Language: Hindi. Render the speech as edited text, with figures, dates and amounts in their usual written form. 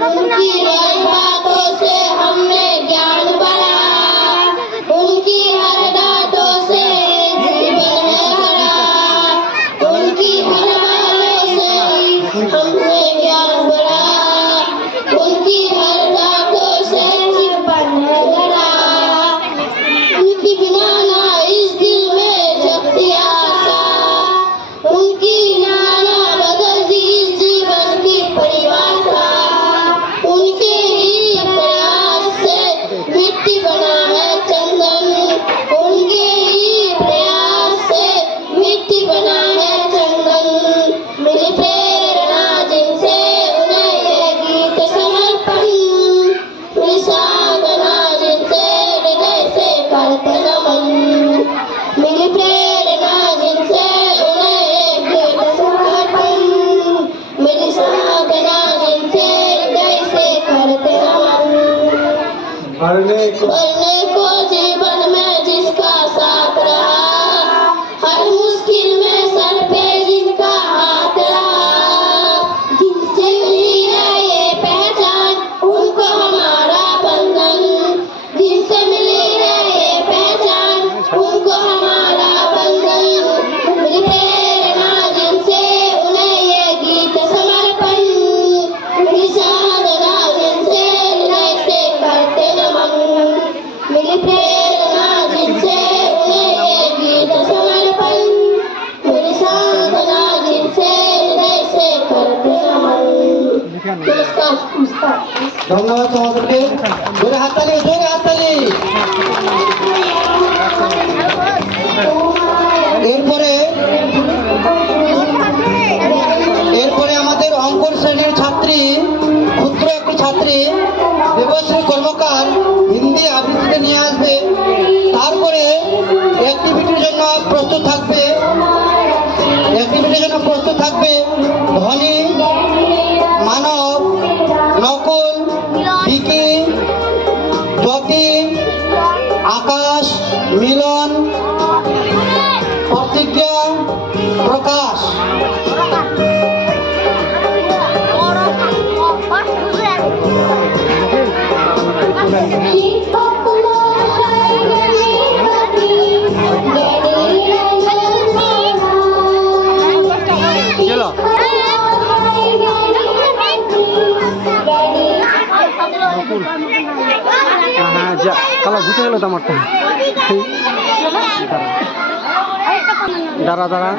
उनकी बातों से हमने ज्ञान बढ़ा, उनकी हर बातों से जीवन है हरा, उनकी हर बातों से हमने ज्ञान बढ़ा, उनकी हर बातों से जीवन है हरा। उनकी बिना ना इस दिल में जगती आशा, उनकी नाना बदल दी इस जीवन की परिभाषा, उनके ही प्रयास से मिट्टी बना है चंदन, उनके ही प्रयास से मिट्टी बना है चंदन। मिली प्रेरणा जिनसे उन्हें ये गीत समर्पण, मिली साधना जिनसे हृदय से करते नमन, मिली प्रेरणा जिनसे उन्हें ये गीत समर्पण, मिली साधना जिनसे हृदय से करते नमन। भरने को जीवन में जिसका साथ रहा, हर मुश्किल में सर पे जिनका हाथ रहा, जिनसे मिली है ये पहचान उनको हमारा बंधन, जिनसे मिली है ये पहचान उनको हमारा बंधन। मिली प्रेरणा जिनसे उन्हें ये गीत समर्पण, मिली साधना जिनसे हृदय से करते नमन, मिली प्रेरणा जिनसे उन्हें ये गीत समर्पण, मिली साधना जिनसे हृदय से करते नमन। नमस्कार। ধন্যবাদ তোমাদেরকে। জোরে হাততালি, জোরে হাততালি। এরপরে আমাদের অঙ্কন শ্রেণীর ছাত্রী, ক্ষুদ্র একটি ছাত্রী দেবশ্রী কর্মকার হিন্দি আবৃত্তিতে নিয়ে আসবে। তারপরে অ্যাক্টিভিটির জন্য প্রস্তুত থাকবে ধনী, মানব, নকুল, বিকি, জ্যোতি, আকাশ, মিলন, প্রতিজ্ঞা, প্রকাশ। হ্যাঁ যা কালা ঘুচে গেল তো আমারটা। দাঁড়া দাঁড়া